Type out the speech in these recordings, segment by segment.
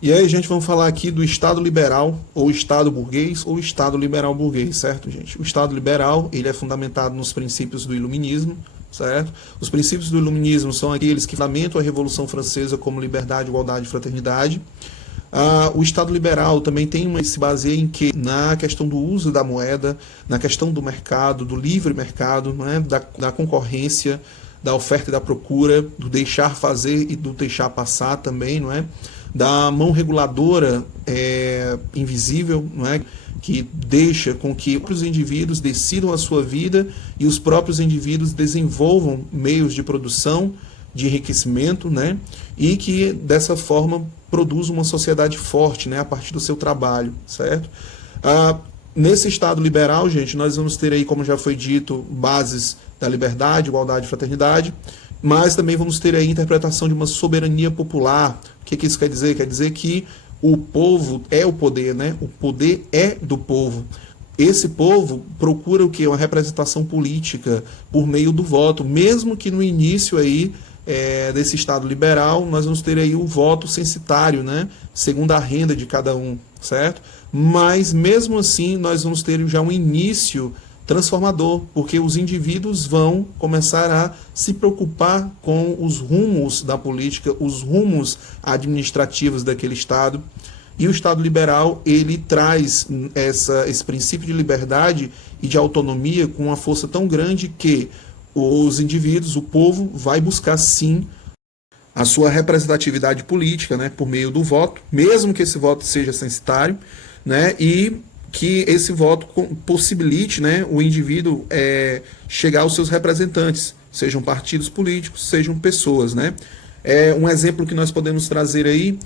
E aí, gente, vamos falar aqui do Estado liberal, ou Estado burguês, ou Estado liberal burguês, certo, gente? O Estado liberal, ele é fundamentado nos princípios do iluminismo, certo? Os princípios do iluminismo são aqueles que fundamentam a Revolução Francesa como liberdade, igualdade e fraternidade. O Estado liberal também se baseia em que? Na questão do uso da moeda, na questão do mercado, do livre mercado, não é? da concorrência, da oferta e da procura, do deixar fazer e do deixar passar também, não é? Da mão reguladora invisível, não é? Que deixa com que os indivíduos decidam a sua vida e os próprios indivíduos desenvolvam meios de produção, de enriquecimento, né? E que dessa forma produza uma sociedade forte, né? A partir do seu trabalho, certo? Nesse Estado liberal, gente, nós vamos ter aí, como já foi dito, bases da liberdade, igualdade e fraternidade, mas também vamos ter aí a interpretação de uma soberania popular. O que isso quer dizer? Quer dizer que o povo é o poder, né? O poder é do povo. Esse povo procura o quê? Uma representação política por meio do voto, mesmo que no início aí desse Estado liberal nós vamos ter aí o voto censitário, né? Segundo a renda de cada um, certo? Mas mesmo assim nós vamos ter já um início transformador, porque os indivíduos vão começar a se preocupar com os rumos da política, os rumos administrativos daquele Estado. E o Estado liberal, ele traz esse princípio de liberdade e de autonomia com uma força tão grande que os indivíduos, o povo, vai buscar sim a sua representatividade política, né, por meio do voto, mesmo que esse voto seja censitário, né, e que esse voto possibilite, né, o indivíduo chegar aos seus representantes, sejam partidos políticos, sejam pessoas, né? Um exemplo que nós podemos trazer aí,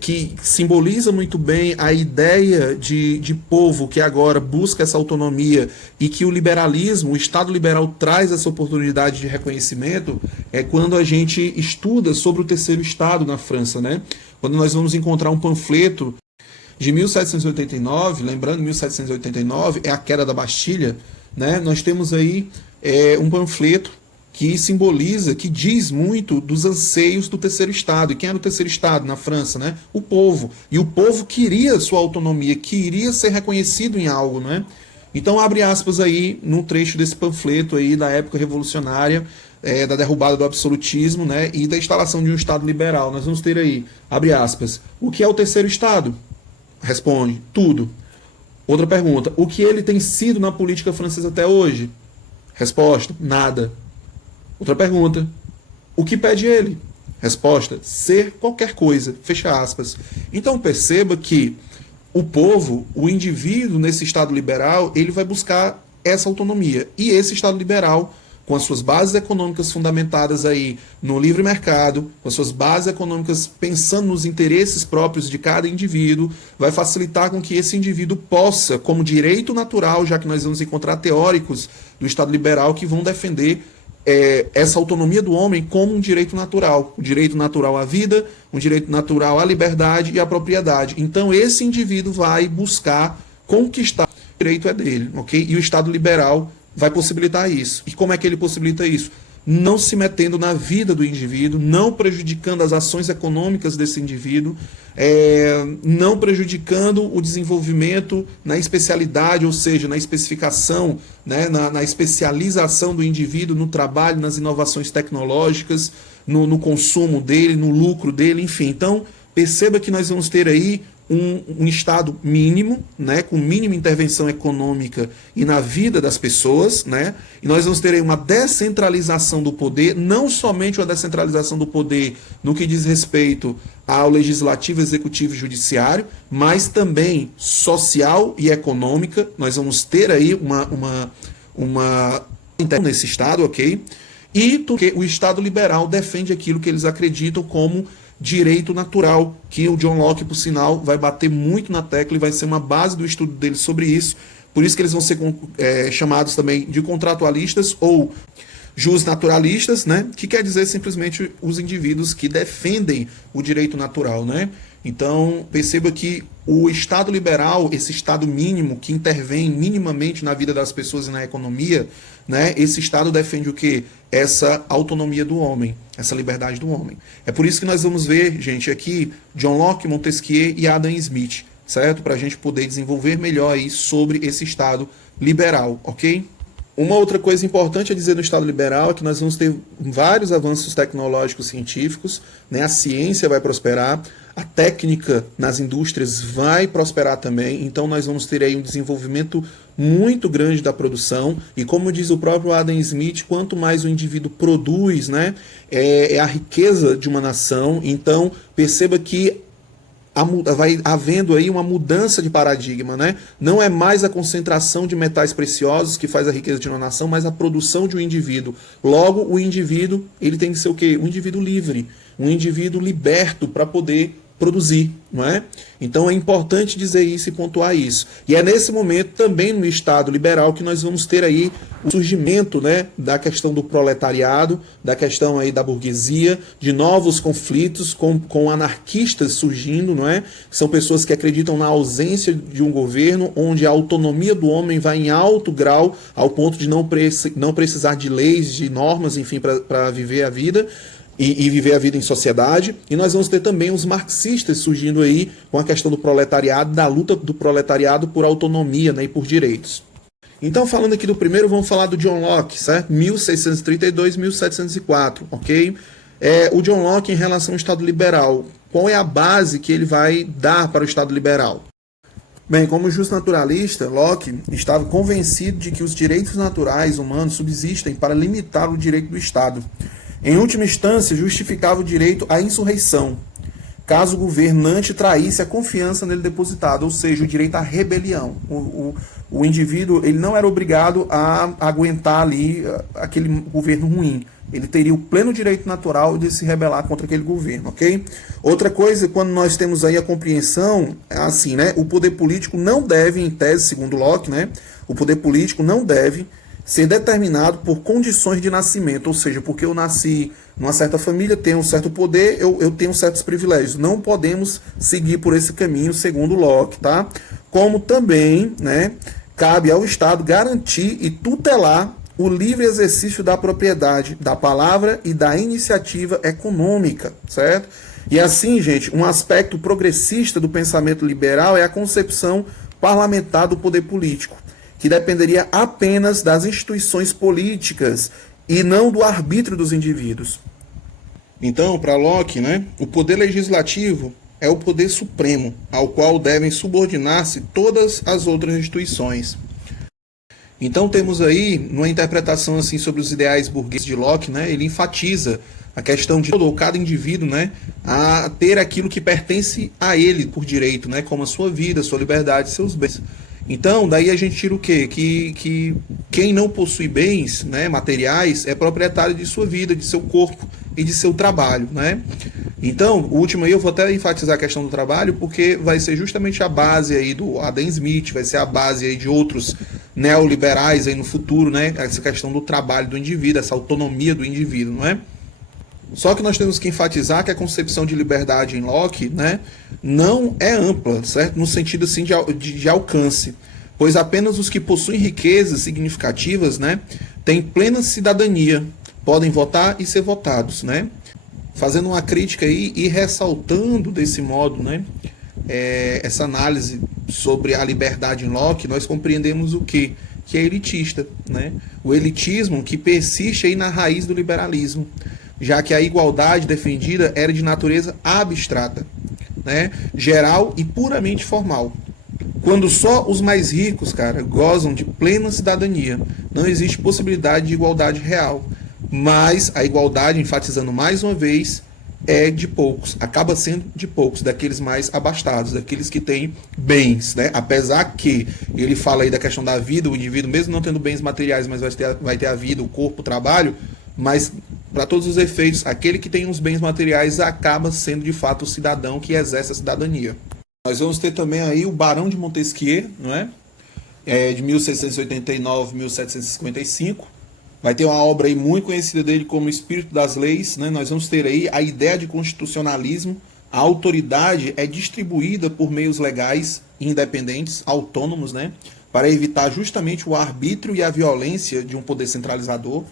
que simboliza muito bem a ideia de povo que agora busca essa autonomia e que o liberalismo, o Estado liberal traz essa oportunidade de reconhecimento, é quando a gente estuda sobre o terceiro Estado na França, né? Quando nós vamos encontrar um panfleto de 1789, lembrando, 1789 é a queda da Bastilha, né? Nós temos aí um panfleto que simboliza, que diz muito dos anseios do terceiro Estado. E quem era o terceiro Estado na França, né? O povo. E o povo queria sua autonomia, queria ser reconhecido em algo, né? Então abre aspas aí num trecho desse panfleto aí da época revolucionária, da derrubada do absolutismo, né? E da instalação de um Estado liberal. Nós vamos ter aí, abre aspas, o que é o terceiro Estado? Responde, tudo. Outra pergunta, o que ele tem sido na política francesa até hoje? Resposta, nada. Outra pergunta, o que pede ele? Resposta, ser qualquer coisa, fecha aspas. Então perceba que o povo, o indivíduo nesse Estado liberal, ele vai buscar essa autonomia. E esse Estado liberal, com as suas bases econômicas fundamentadas aí no livre mercado, com as suas bases econômicas pensando nos interesses próprios de cada indivíduo, vai facilitar com que esse indivíduo possa, como direito natural, já que nós vamos encontrar teóricos do Estado liberal que vão defender essa autonomia do homem como um direito natural à vida, um direito natural à liberdade e à propriedade. Então esse indivíduo vai buscar conquistar o direito é dele, ok? E o Estado liberal vai possibilitar isso. E como é que ele possibilita isso? Não se metendo na vida do indivíduo, não prejudicando as ações econômicas desse indivíduo, não prejudicando o desenvolvimento na especialidade, ou seja, na especificação, né, na especialização do indivíduo, no trabalho, nas inovações tecnológicas, no consumo dele, no lucro dele, enfim. Então, perceba que nós vamos ter aí um Estado mínimo, né, com mínima intervenção econômica e na vida das pessoas, né, e nós vamos ter aí uma descentralização do poder, não somente uma descentralização do poder no que diz respeito ao legislativo, executivo e judiciário, mas também social e econômica. Nós vamos ter aí uma nesse Estado, ok? E porque o Estado liberal defende aquilo que eles acreditam como direito natural, que o John Locke, por sinal, vai bater muito na tecla e vai ser uma base do estudo dele sobre isso. Por isso que eles vão ser chamados também de contratualistas ou justnaturalistas, né? Que quer dizer simplesmente os indivíduos que defendem o direito natural, né? Então, perceba que o Estado liberal, esse Estado mínimo que intervém minimamente na vida das pessoas e na economia, né, esse Estado defende o quê? Essa autonomia do homem, essa liberdade do homem. É por isso que nós vamos ver, gente, aqui John Locke, Montesquieu e Adam Smith, certo? Para a gente poder desenvolver melhor aí sobre esse Estado liberal, ok? Uma outra coisa importante a dizer no Estado liberal é que nós vamos ter vários avanços tecnológicos científicos, né? A ciência vai prosperar, a técnica nas indústrias vai prosperar também, então nós vamos ter aí um desenvolvimento muito grande da produção, e como diz o próprio Adam Smith, quanto mais o indivíduo produz, né, é a riqueza de uma nação. Então perceba que vai havendo aí uma mudança de paradigma, né? Não é mais a concentração de metais preciosos que faz a riqueza de uma nação, mas a produção de um indivíduo. Logo, o indivíduo, ele tem que ser o quê? Um indivíduo livre, um indivíduo liberto para poder produzir, não é? Então é importante dizer isso e pontuar isso. E é nesse momento também no Estado liberal que nós vamos ter aí o surgimento, né, da questão do proletariado, da questão aí da burguesia, de novos conflitos com anarquistas surgindo, não é? São pessoas que acreditam na ausência de um governo onde a autonomia do homem vai em alto grau ao ponto de não precisar de leis, de normas, enfim, para viver a vida. E viver a vida em sociedade. E nós vamos ter também os marxistas surgindo aí com a questão do proletariado, da luta do proletariado por autonomia, né, e por direitos. Então, falando aqui do primeiro, vamos falar do John Locke, certo? 1632, 1704, ok? O John Locke em relação ao Estado liberal, qual é a base que ele vai dar para o Estado liberal? Bem, como justo naturalista, Locke estava convencido de que os direitos naturais humanos subsistem para limitar o direito do Estado. Em última instância, justificava o direito à insurreição, caso o governante traísse a confiança nele depositada, ou seja, o direito à rebelião. O indivíduo, ele não era obrigado a aguentar ali aquele governo ruim. Ele teria o pleno direito natural de se rebelar contra aquele governo, ok? Outra coisa, quando nós temos aí a compreensão, é assim, né? O poder político não deve, em tese, segundo Locke, né? O poder político não deve ser determinado por condições de nascimento, ou seja, porque eu nasci numa certa família, tenho um certo poder, eu tenho certos privilégios. Não podemos seguir por esse caminho, segundo Locke, tá? Como também, né, cabe ao Estado garantir e tutelar o livre exercício da propriedade, da palavra e da iniciativa econômica, certo? E assim, gente, um aspecto progressista do pensamento liberal é a concepção parlamentar do poder político, que dependeria apenas das instituições políticas e não do arbítrio dos indivíduos. Então, para Locke, né, o poder legislativo é o poder supremo, ao qual devem subordinar-se todas as outras instituições. Então temos aí, numa interpretação assim sobre os ideais burgueses de Locke, né, ele enfatiza a questão de todo ou cada indivíduo, né, a ter aquilo que pertence a ele por direito, né, como a sua vida, sua liberdade, seus bens. Então, daí a gente tira o quê? Que quem não possui bens, né, materiais é proprietário de sua vida, de seu corpo e de seu trabalho, né? Então, o último aí eu vou até enfatizar a questão do trabalho, porque vai ser justamente a base aí do Adam Smith, vai ser a base aí de outros neoliberais aí no futuro, né? Essa questão do trabalho do indivíduo, essa autonomia do indivíduo, não é? Só que nós temos que enfatizar que a concepção de liberdade em Locke, né, não é ampla, certo? No sentido assim de alcance, pois apenas os que possuem riquezas significativas, né, têm plena cidadania, podem votar e ser votados, né? Fazendo uma crítica aí e ressaltando desse modo, né, essa análise sobre a liberdade em Locke, nós compreendemos o quê? Que é elitista, né? O elitismo que persiste aí na raiz do liberalismo, já que a igualdade defendida era de natureza abstrata, né, geral e puramente formal. Quando só os mais ricos, cara, gozam de plena cidadania, não existe possibilidade de igualdade real. Mas a igualdade, enfatizando mais uma vez, é de poucos, acaba sendo de poucos, daqueles mais abastados, daqueles que têm bens, né? Apesar que ele fala aí da questão da vida, o indivíduo, mesmo não tendo bens materiais, mas vai ter a vida, o corpo, o trabalho, mas para todos os efeitos, aquele que tem os bens materiais acaba sendo de fato o cidadão que exerce a cidadania. Nós vamos ter também aí o Barão de Montesquieu, não é? De 1689 a 1755. Vai ter uma obra aí muito conhecida dele como Espírito das Leis, né? Nós vamos ter aí a ideia de constitucionalismo, a autoridade é distribuída por meios legais independentes, autônomos, né, para evitar justamente o arbítrio e a violência de um poder centralizador,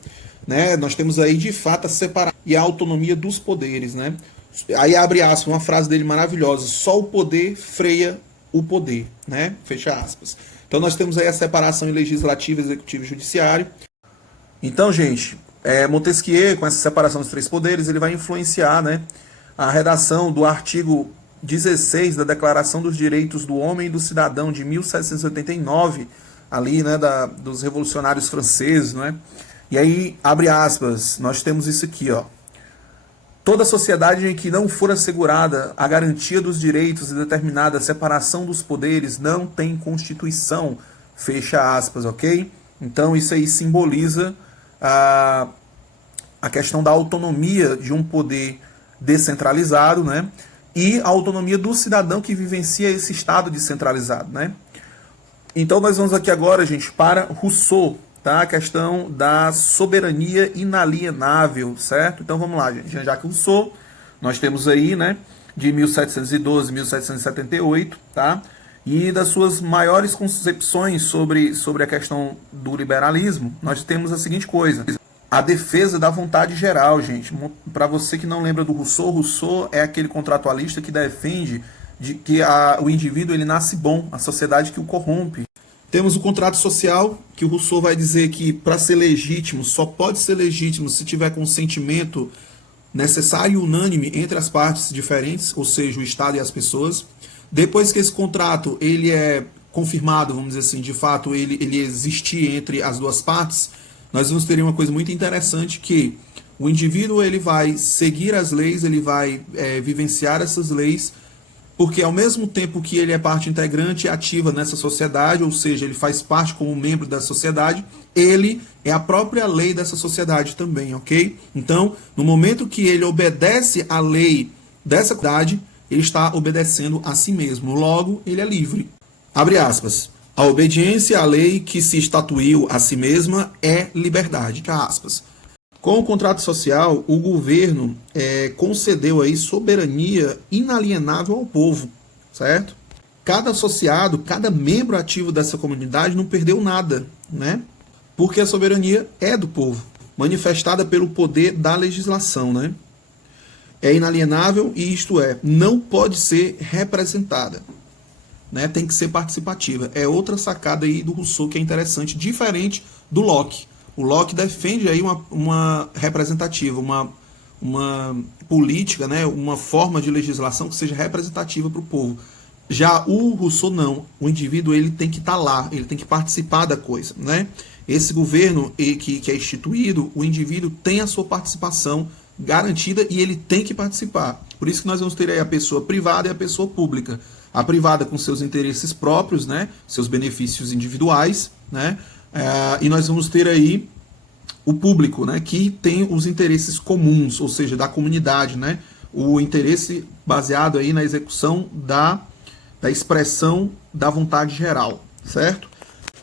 né? Nós temos aí de fato a separação e a autonomia dos poderes, né? Aí abre aspas, uma frase dele maravilhosa: só o poder freia o poder, né? Fecha aspas. Então nós temos aí a separação em legislativo, executivo e judiciário. Então, gente, Montesquieu, com essa separação dos três poderes, ele vai influenciar, né, a redação do artigo 16 da Declaração dos Direitos do Homem e do Cidadão de 1789, ali, né, dos revolucionários franceses, né? E aí, abre aspas, nós temos isso aqui, ó. Toda sociedade em que não for assegurada a garantia dos direitos e determinada a separação dos poderes não tem constituição, fecha aspas, ok? Então isso aí simboliza a questão da autonomia de um poder descentralizado, né? E a autonomia do cidadão que vivencia esse estado descentralizado, né? Então nós vamos aqui agora, gente, para Rousseau, tá? A questão da soberania inalienável, certo? Então vamos lá, gente. Jean-Jacques Rousseau, nós temos aí, né, de 1712 a 1778, tá? E das suas maiores concepções sobre a questão do liberalismo, nós temos a seguinte coisa: a defesa da vontade geral, gente. Para você que não lembra do Rousseau, Rousseau é aquele contratualista que defende que o indivíduo ele nasce bom, a sociedade que o corrompe. Temos o contrato social, que o Rousseau vai dizer que para ser legítimo, só pode ser legítimo se tiver consentimento necessário e unânime entre as partes diferentes, ou seja, o Estado e as pessoas. Depois que esse contrato ele é confirmado, vamos dizer assim, de fato ele existir entre as duas partes, nós vamos ter uma coisa muito interessante, que o indivíduo ele vai seguir as leis, ele vai vivenciar essas leis, porque ao mesmo tempo que ele é parte integrante e ativa nessa sociedade, ou seja, ele faz parte como membro da sociedade, ele é a própria lei dessa sociedade também, ok? Então, no momento que ele obedece à lei dessa sociedade, ele está obedecendo a si mesmo, logo ele é livre. Abre aspas. A obediência à lei que se estatuiu a si mesma é liberdade. Fecha aspas. Com o contrato social, o governo concedeu aí soberania inalienável ao povo, certo? Cada associado, cada membro ativo dessa comunidade não perdeu nada, né? Porque a soberania é do povo, manifestada pelo poder da legislação, né? É inalienável e, isto é, não pode ser representada, né? Tem que ser participativa. É outra sacada aí do Rousseau que é interessante, diferente do Locke. O Locke defende aí uma representativa, uma política, né? Uma forma de legislação que seja representativa para o povo. Já o Rousseau não. O indivíduo ele tem que estar lá, ele tem que participar da coisa, né? Esse governo que é instituído, o indivíduo tem a sua participação garantida e ele tem que participar. Por isso que nós vamos ter aí a pessoa privada e a pessoa pública. A privada com seus interesses próprios, né? Seus benefícios individuais, né? E nós vamos ter aí o público, né, que tem os interesses comuns, ou seja, da comunidade, né, o interesse baseado aí na execução da expressão da vontade geral, certo?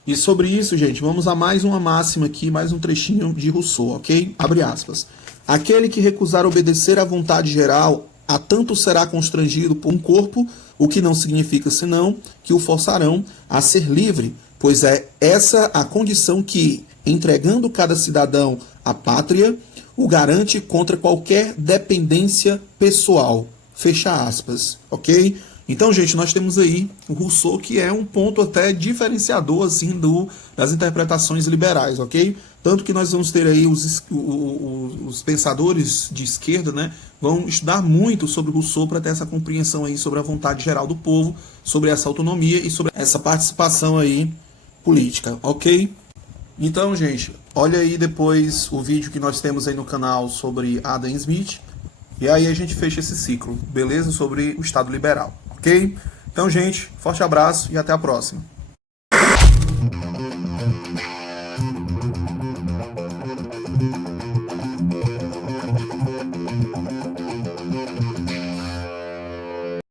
E sobre isso, gente, vamos a mais uma máxima aqui, mais um trechinho de Rousseau, ok? Abre aspas. Aquele que recusar obedecer à vontade geral, a tanto será constrangido por um corpo, o que não significa senão que o forçarão a ser livre, pois é essa a condição que, entregando cada cidadão à pátria, o garante contra qualquer dependência pessoal. Fecha aspas, ok? Então, gente, nós temos aí o Rousseau, que é um ponto até diferenciador, assim, das interpretações liberais, ok? Tanto que nós vamos ter aí os pensadores de esquerda, né, vão estudar muito sobre Rousseau para ter essa compreensão aí sobre a vontade geral do povo, sobre essa autonomia e sobre essa participação aí política, ok? Então, gente, olha aí depois o vídeo que nós temos aí no canal sobre Adam Smith, e aí a gente fecha esse ciclo, beleza? Sobre o Estado liberal, ok? Então, gente, forte abraço e até a próxima.